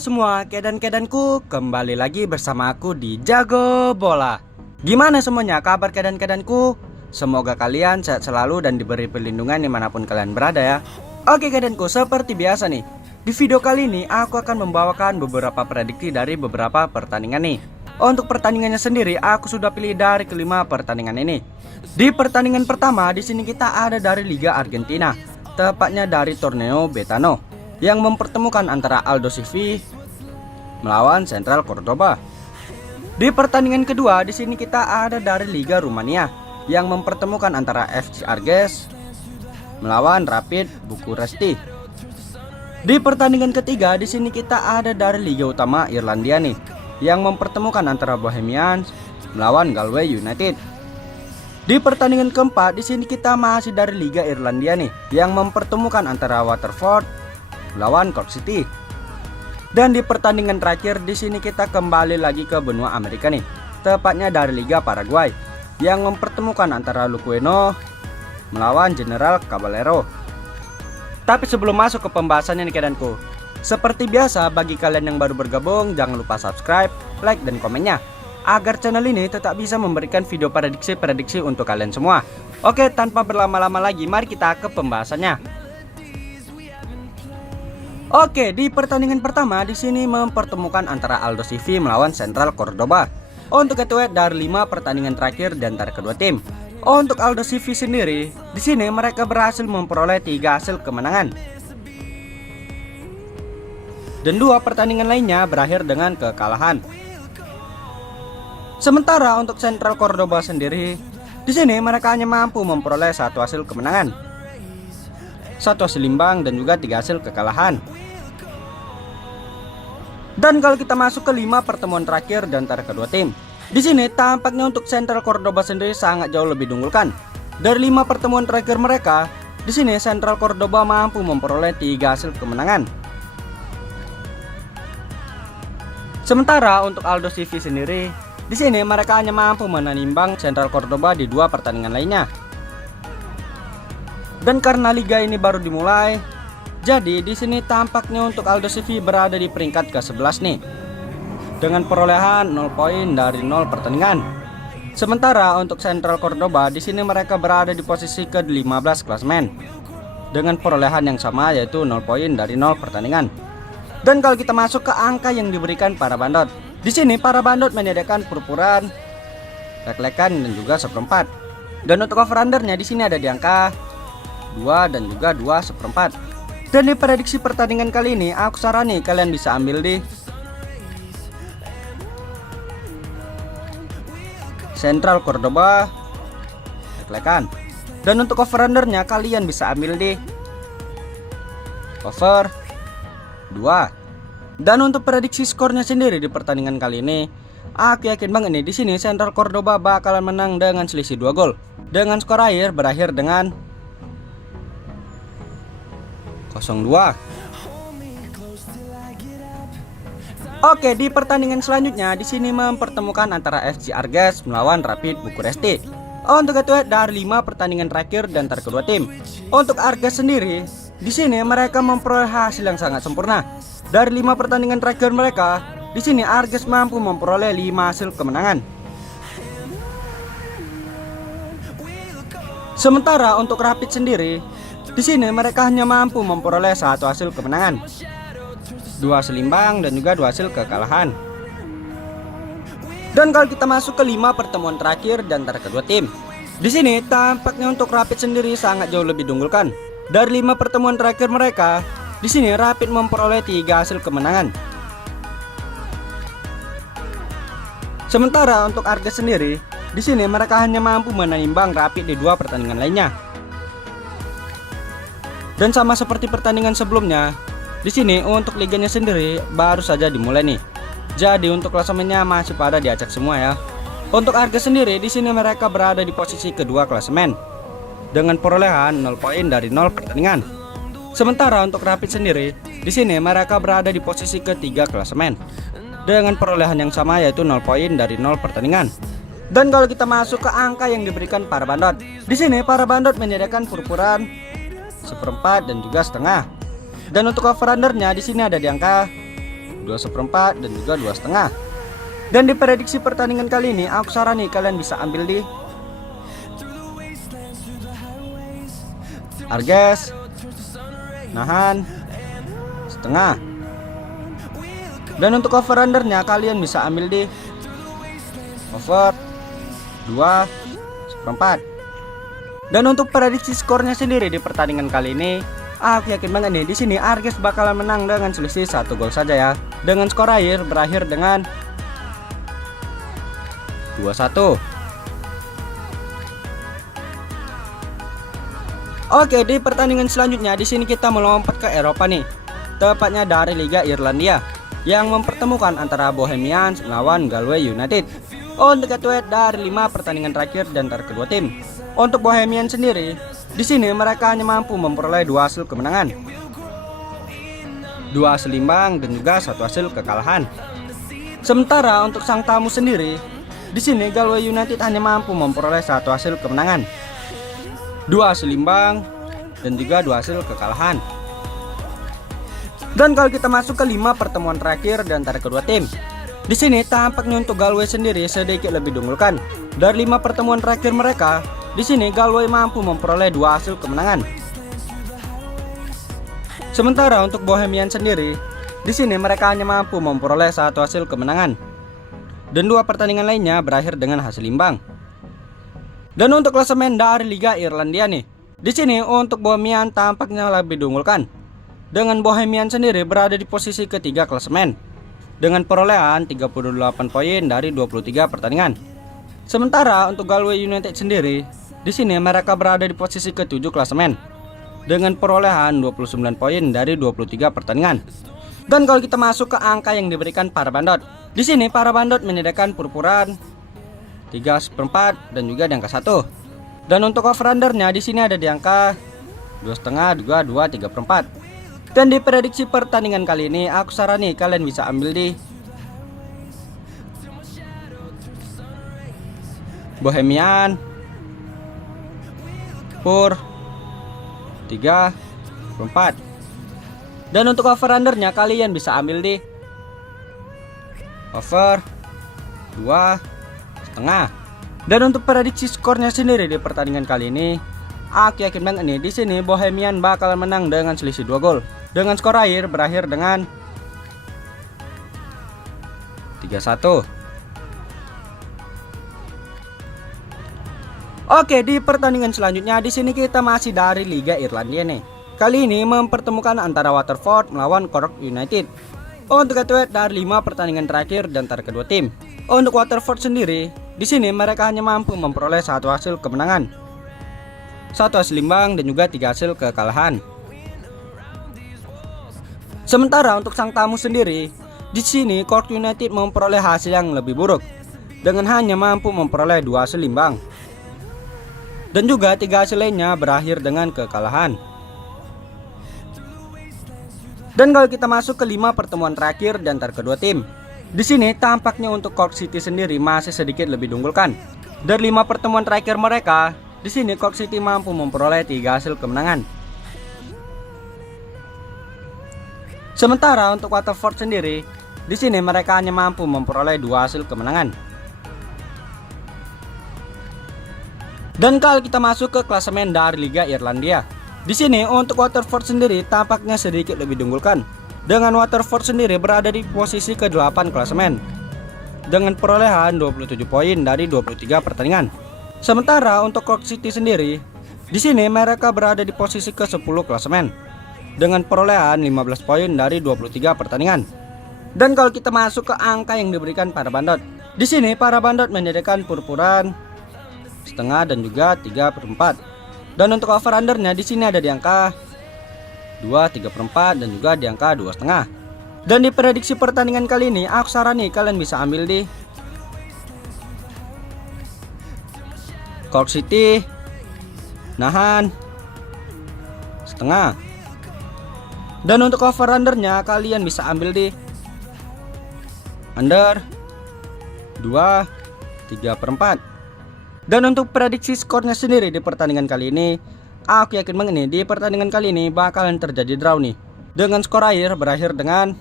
semua, kedan-kedanku, kembali lagi bersama aku di Jago Bola. Gimana semuanya kabar kedan-kedanku? Semoga kalian sehat selalu dan diberi perlindungan dimanapun kalian berada ya. Oke kedanku, seperti biasa nih, di video kali ini aku akan membawakan beberapa prediksi dari beberapa pertandingan nih. Untuk pertandingannya sendiri aku sudah pilih dari kelima pertandingan ini. Di pertandingan pertama di sini kita ada dari Liga Argentina, tepatnya dari Torneo Betano, yang mempertemukan antara Aldo Civi melawan Central Cordoba. Di pertandingan kedua di sini kita ada dari Liga Rumania, yang mempertemukan antara FC Arges melawan Rapid Bukuresti. Di pertandingan ketiga di sini kita ada dari Liga Utama Irlandia nih, yang mempertemukan antara Bohemians melawan Galway United. Di pertandingan keempat di sini kita masih dari Liga Irlandia nih, yang mempertemukan antara Waterford melawan Cork City. Dan di pertandingan terakhir di sini kita kembali lagi ke benua Amerika nih, tepatnya dari Liga Paraguay, yang mempertemukan antara Luqueno melawan General Caballero. Tapi sebelum masuk ke pembahasannya nih kedanku, seperti biasa bagi kalian yang baru bergabung jangan lupa subscribe, like dan komennya, agar channel ini tetap bisa memberikan video prediksi-prediksi untuk kalian semua. Oke, tanpa berlama-lama lagi mari kita ke pembahasannya. Oke, di pertandingan pertama di sini mempertemukan antara Aldo Civi melawan Central Cordoba. Untuk itu dari 5 pertandingan terakhir di antara kedua tim. Untuk Aldo Civi sendiri, di sini mereka berhasil memperoleh 3 hasil kemenangan. Dan 2 pertandingan lainnya berakhir dengan kekalahan. Sementara untuk Central Cordoba sendiri, di sini mereka hanya mampu memperoleh 1 hasil kemenangan, 1 hasil imbang dan juga 3 hasil kekalahan. Dan kalau kita masuk ke 5 pertemuan terakhir di antara kedua tim, di sini tampaknya untuk Central Cordoba sendiri sangat jauh lebih diunggulkan. Dari 5 pertemuan terakhir mereka, di sini Central Cordoba mampu memperoleh 3 hasil kemenangan. Sementara untuk Aldo Civi sendiri, di sini mereka hanya mampu menahan imbang Central Cordoba di 2 pertandingan lainnya. Dan karena liga ini baru dimulai, jadi di sini tampaknya untuk Aldo Civi berada di peringkat ke-11 nih, dengan perolehan 0 poin dari 0 pertandingan. Sementara untuk Central Cordoba di sini mereka berada di posisi ke-15 klasemen dengan perolehan yang sama, yaitu 0 poin dari 0 pertandingan. Dan kalau kita masuk ke angka yang diberikan para bandot, di sini para bandot menyediakan purpuran, lek-lekan dan juga seperempat. Dan untuk over undernya di sini ada di angka 2 dan juga 2/4. Dan di prediksi pertandingan kali ini aku sarani kalian bisa ambil di Central Cordoba lek-lekan. Dan untuk over undernya kalian bisa ambil di over 2. Dan untuk prediksi skornya sendiri di pertandingan kali ini, aku yakin banget nih di sini Central Cordoba bakalan menang dengan selisih 2 gol. Dengan skor akhir berakhir dengan 0-2. Oke, di pertandingan selanjutnya di sini mempertemukan antara FC Arges melawan Rapid Bukuresti. Untuk itu dari 5 pertandingan terakhir dan antara kedua tim, untuk Arges sendiri di sini mereka memperoleh hasil yang sangat sempurna. Dari 5 pertandingan terakhir mereka, di sini Arges mampu memperoleh 5 hasil kemenangan. Sementara untuk Rapid sendiri, di sini mereka hanya mampu memperoleh 1 hasil kemenangan, 2 hasil imbang dan juga 2 hasil kekalahan. Dan kalau kita masuk ke 5 pertemuan terakhir di antara kedua tim, di sini tampaknya untuk Rapid sendiri sangat jauh lebih diunggulkan. Dari 5 pertemuan terakhir mereka, di sini Rapid memperoleh 3 hasil kemenangan. Sementara untuk Arges sendiri, di sini mereka hanya mampu menahan imbang Rapid di 2 pertandingan lainnya. Dan sama seperti pertandingan sebelumnya, di sini untuk liganya sendiri baru saja dimulai nih. Jadi untuk klasemennya masih pada diacak semua ya. Untuk Arges sendiri di sini mereka berada di posisi kedua klasemen dengan perolehan 0 poin dari 0 pertandingan. Sementara untuk Rapid sendiri di sini mereka berada di posisi ketiga klasemen dengan perolehan yang sama, yaitu 0 poin dari 0 pertandingan. Dan kalau kita masuk ke angka yang diberikan para bandot, di sini para bandot menyediakan purpuran, 1/4 dan juga setengah. Dan untuk over undernya di sini ada di angka 2/4 dan juga 2,5. Dan di prediksi pertandingan kali ini aku sarani kalian bisa ambil di Arges, nahan, setengah. Dan untuk over undernya kalian bisa ambil di over 2/4. Dan untuk prediksi skornya sendiri di pertandingan kali ini, aku yakin banget nih di sini Arges bakalan menang dengan selisih 1 gol saja ya. Dengan skor akhir berakhir dengan 2-1. Oke, di pertandingan selanjutnya di sini kita melompat ke Eropa nih. Tepatnya dari Liga Irlandia yang mempertemukan antara Bohemians melawan Galway United. Untuk head-to-head dari 5 pertandingan terakhir dan antara kedua tim. Untuk Bohemians sendiri, di sini mereka hanya mampu memperoleh 2 hasil kemenangan, 2 hasil imbang dan juga 1 hasil kekalahan. Sementara untuk sang tamu sendiri, di sini Galway United hanya mampu memperoleh 1 hasil kemenangan, 2 hasil imbang dan juga 2 hasil kekalahan. Dan kalau kita masuk ke 5 pertemuan terakhir di antara kedua tim, di sini tampaknya untuk Galway sendiri sedikit lebih diunggulkan. Dari 5 pertemuan terakhir mereka, di sini Galway mampu memperoleh 2 hasil kemenangan. Sementara untuk Bohemian sendiri, di sini mereka hanya mampu memperoleh 1 hasil kemenangan dan 2 pertandingan lainnya berakhir dengan hasil imbang. Dan untuk klasemen dari Liga Irlandia nih, di sini untuk Bohemian tampaknya lebih diunggulkan. Dengan Bohemian sendiri berada di posisi ketiga klasemen dengan perolehan 38 poin dari 23 pertandingan. Sementara untuk Galway United sendiri, di sini mereka berada di posisi ke-7 klasemen dengan perolehan 29 poin dari 23 pertandingan. Dan kalau kita masuk ke angka yang diberikan para bandot, di sini para bandot menyediakan purpuran 3/4 dan juga di angka 1. Dan untuk over undernya di sini ada di angka 2,5 juga 2/3/4. Dan di prediksi pertandingan kali ini aku sarani kalian bisa ambil di Bohemian pur 3/4. Dan untuk over undernya kalian bisa ambil di over 2,5. Dan untuk prediksi skornya sendiri di pertandingan kali ini, aku yakin banget nih di sini Bohemian bakalan menang dengan selisih 2 gol. Dengan skor akhir berakhir dengan 3-1. Oke, di pertandingan selanjutnya di sini kita masih dari Liga Irlandia nih. Kali ini mempertemukan antara Waterford melawan Cork United. Untuk head-to-head dari 5 pertandingan terakhir dan antara kedua tim. Untuk Waterford sendiri, di sini mereka hanya mampu memperoleh 1 hasil kemenangan, 1 hasil imbang dan juga 3 hasil kekalahan. Sementara untuk sang tamu sendiri, di sini Cork United memperoleh hasil yang lebih buruk dengan hanya mampu memperoleh 2 hasil imbang dan juga 3 hasil lainnya berakhir dengan kekalahan. Dan kalau kita masuk ke 5 pertemuan terakhir di antara kedua tim, di sini tampaknya untuk Cork City sendiri masih sedikit lebih diunggulkan. Dari 5 pertemuan terakhir mereka, di sini Cork City mampu memperoleh 3 hasil kemenangan. Sementara untuk Waterford sendiri, di sini mereka hanya mampu memperoleh 2 hasil kemenangan. Dan kalau kita masuk ke klasemen dari Liga Irlandia, di sini untuk Waterford sendiri tampaknya sedikit lebih diunggulkan. Dengan Waterford sendiri berada di posisi ke-8 klasemen dengan perolehan 27 poin dari 23 pertandingan. Sementara untuk Cork City sendiri, di sini mereka berada di posisi ke-10 klasemen dengan perolehan 15 poin dari 23 pertandingan. Dan kalau kita masuk ke angka yang diberikan para bandot, di sini para bandot menyediakan purpuran setengah dan juga 3/4. Dan untuk over undernya di sini ada di angka 2/3/4 dan juga di angka 2,5. Dan di prediksi pertandingan kali ini aku sarani kalian bisa ambil di Cork City nahan setengah. Dan untuk over undernya kalian bisa ambil di under 2/3/4. Dan untuk prediksi skornya sendiri di pertandingan kali ini, aku yakin banget nih di pertandingan kali ini bakalan terjadi draw nih, dengan skor akhir berakhir dengan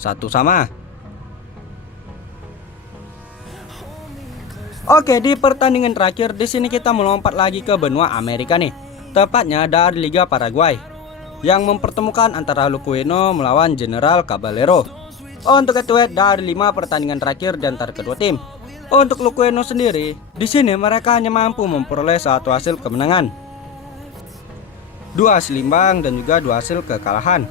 1 sama. Oke, di pertandingan terakhir di sini kita melompat lagi ke benua Amerika nih. Tepatnya dari Liga Paraguay yang mempertemukan antara Luqueno melawan General Caballero. Untuk head-to-head dari 5 pertandingan terakhir di antara kedua tim. Untuk Luqueno sendiri, di sini mereka hanya mampu memperoleh 1 hasil kemenangan, 2 hasil imbang dan juga 2 hasil kekalahan.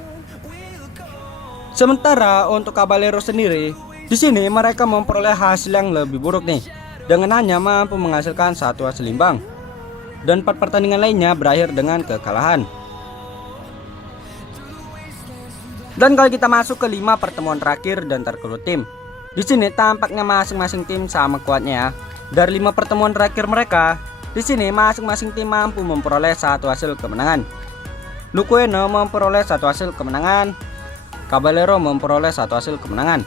Sementara untuk Caballero sendiri, di sini mereka memperoleh hasil yang lebih buruk nih, dengan hanya mampu menghasilkan 1 hasil imbang dan 4 pertandingan lainnya berakhir dengan kekalahan. Dan kalau kita masuk ke 5 pertemuan terakhir dan kedua tim, di sini tampaknya masing-masing tim sama kuatnya ya. Dari 5 pertemuan terakhir mereka, di sini masing-masing tim mampu memperoleh 1 hasil kemenangan. Luqueno memperoleh 1 hasil kemenangan, Caballero memperoleh 1 hasil kemenangan,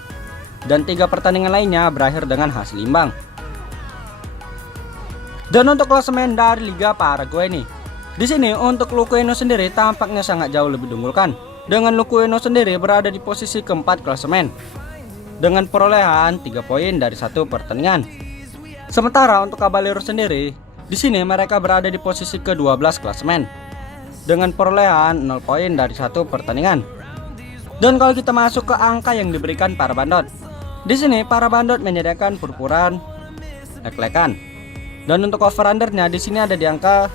dan 3 pertandingan lainnya berakhir dengan hasil imbang. Dan untuk klasemen dari Liga Paraguay nih, di sini untuk Luqueno sendiri tampaknya sangat jauh lebih diunggulkan. Dengan Luqueno sendiri berada di posisi keempat klasemen dengan perolehan 3 poin dari 1 pertandingan. Sementara untuk Caballero sendiri, di sini mereka berada di posisi ke-12 klasemen dengan perolehan 0 poin dari 1 pertandingan. Dan kalau kita masuk ke angka yang diberikan para bandot, di sini para bandot menyediakan purpuran, lek-lekan. Dan untuk over undernya di sini ada di angka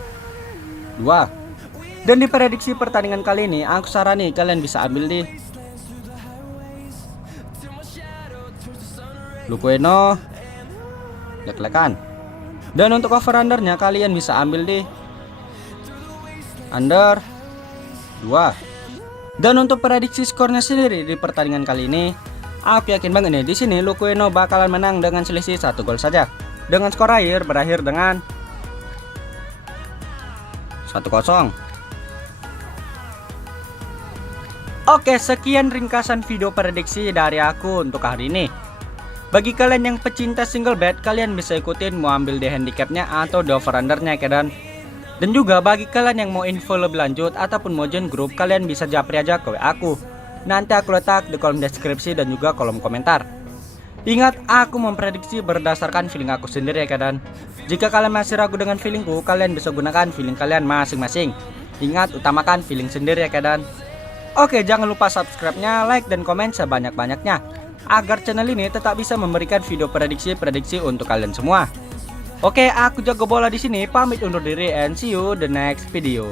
2. Dan di prediksi pertandingan kali ini, aku sarani kalian bisa ambil di Luqueno, lek-lekan. Dan untuk over undernya kalian bisa ambil di under 2. Dan untuk prediksi skornya sendiri di pertandingan kali ini, aku yakin banget nih di sini Luqueno bakalan menang dengan selisih 1 gol saja. Dengan skor akhir berakhir dengan 1-0. Oke, sekian ringkasan video prediksi dari aku untuk hari ini. Bagi kalian yang pecinta single bet, kalian bisa ikutin mau ambil di handicapnya atau di over undernya kan. Dan juga bagi kalian yang mau info lebih lanjut ataupun mau join grup, kalian bisa japri aja ke WA aku. Nanti aku letak di kolom deskripsi dan juga kolom komentar. Ingat, aku memprediksi berdasarkan feeling aku sendiri ya kan. Jika kalian masih ragu dengan feelingku, kalian bisa gunakan feeling kalian masing-masing. Ingat, utamakan feeling sendiri ya kan. Oke, jangan lupa subscribe-nya, like dan komen sebanyak-banyaknya agar channel ini tetap bisa memberikan video prediksi-prediksi untuk kalian semua. Oke, aku Jago Bola di sini pamit undur diri and see you the next video.